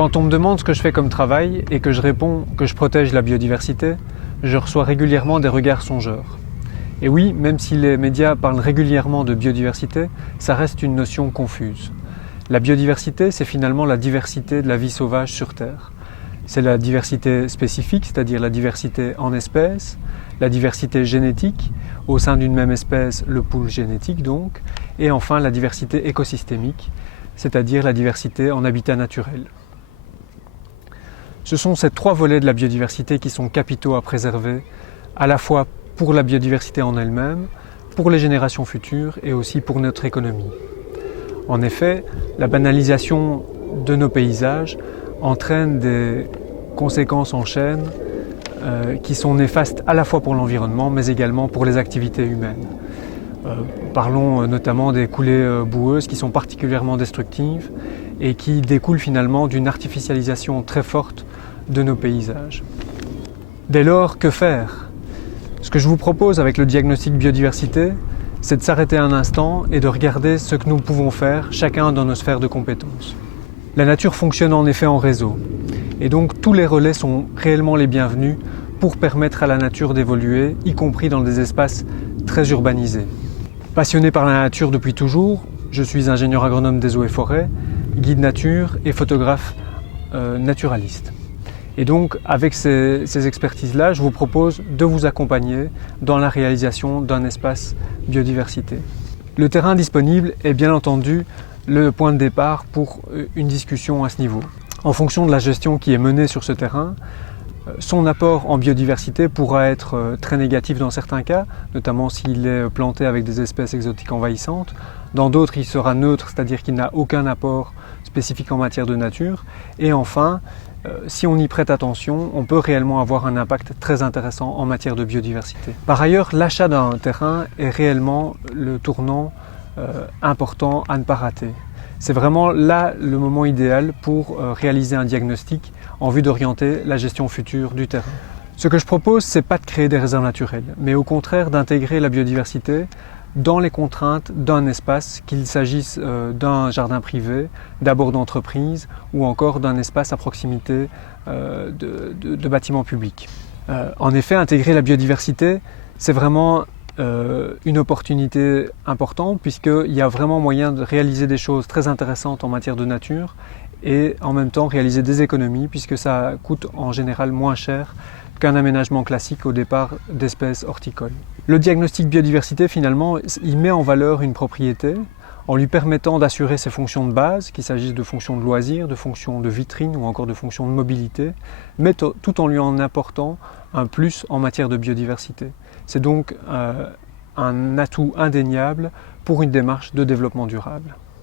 Quand on me demande ce que je fais comme travail et que je réponds que je protège la biodiversité, je reçois régulièrement des regards songeurs. Et oui, même si les médias parlent régulièrement de biodiversité, ça reste une notion confuse. La biodiversité, c'est finalement la diversité de la vie sauvage sur Terre. C'est la diversité spécifique, c'est-à-dire la diversité en espèces, la diversité génétique, au sein d'une même espèce, le pool génétique donc, et enfin la diversité écosystémique, c'est-à-dire la diversité en habitat naturel. Ce sont ces trois volets de la biodiversité qui sont capitaux à préserver, à la fois pour la biodiversité en elle-même, pour les générations futures et aussi pour notre économie. En effet, la banalisation de nos paysages entraîne des conséquences en chaîne qui sont néfastes à la fois pour l'environnement mais également pour les activités humaines. Parlons notamment des coulées boueuses qui sont particulièrement destructives et qui découlent finalement d'une artificialisation très forte de nos paysages. Dès lors, que faire ? Ce que je vous propose avec le diagnostic biodiversité, c'est de s'arrêter un instant et de regarder ce que nous pouvons faire, chacun dans nos sphères de compétences. La nature fonctionne en effet en réseau, et donc tous les relais sont réellement les bienvenus pour permettre à la nature d'évoluer, y compris dans des espaces très urbanisés. Passionné par la nature depuis toujours, je suis ingénieur agronome des eaux et forêts, guide nature et photographe naturaliste. Et donc, avec ces expertises-là, je vous propose de vous accompagner dans la réalisation d'un espace biodiversité. Le terrain disponible est bien entendu le point de départ pour une discussion à ce niveau. En fonction de la gestion qui est menée sur ce terrain, son apport en biodiversité pourra être très négatif dans certains cas, notamment s'il est planté avec des espèces exotiques envahissantes. Dans d'autres, il sera neutre, c'est-à-dire qu'il n'a aucun apport spécifique en matière de nature. Et enfin, si on y prête attention, on peut réellement avoir un impact très intéressant en matière de biodiversité. Par ailleurs, l'achat d'un terrain est réellement le tournant important à ne pas rater. C'est vraiment là le moment idéal pour réaliser un diagnostic en vue d'orienter la gestion future du terrain. Ce que je propose, c'est pas de créer des réserves naturelles, mais au contraire d'intégrer la biodiversité dans les contraintes d'un espace, qu'il s'agisse d'un jardin privé, d'abord d'entreprise ou encore d'un espace à proximité de bâtiments publics. En effet, intégrer la biodiversité, c'est vraiment une opportunité importante puisqu'il y a vraiment moyen de réaliser des choses très intéressantes en matière de nature et en même temps réaliser des économies puisque ça coûte en général moins cher qu'un aménagement classique au départ d'espèces horticoles. Le diagnostic biodiversité finalement, il met en valeur une propriété en lui permettant d'assurer ses fonctions de base, qu'il s'agisse de fonctions de loisirs, de fonctions de vitrine ou encore de fonctions de mobilité, mais tout en lui en apportant un plus en matière de biodiversité. C'est donc un atout indéniable pour une démarche de développement durable.